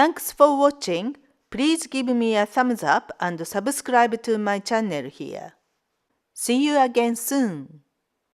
Thanks for watching. Please give me a thumbs up and subscribe to my channel here. See you again soon.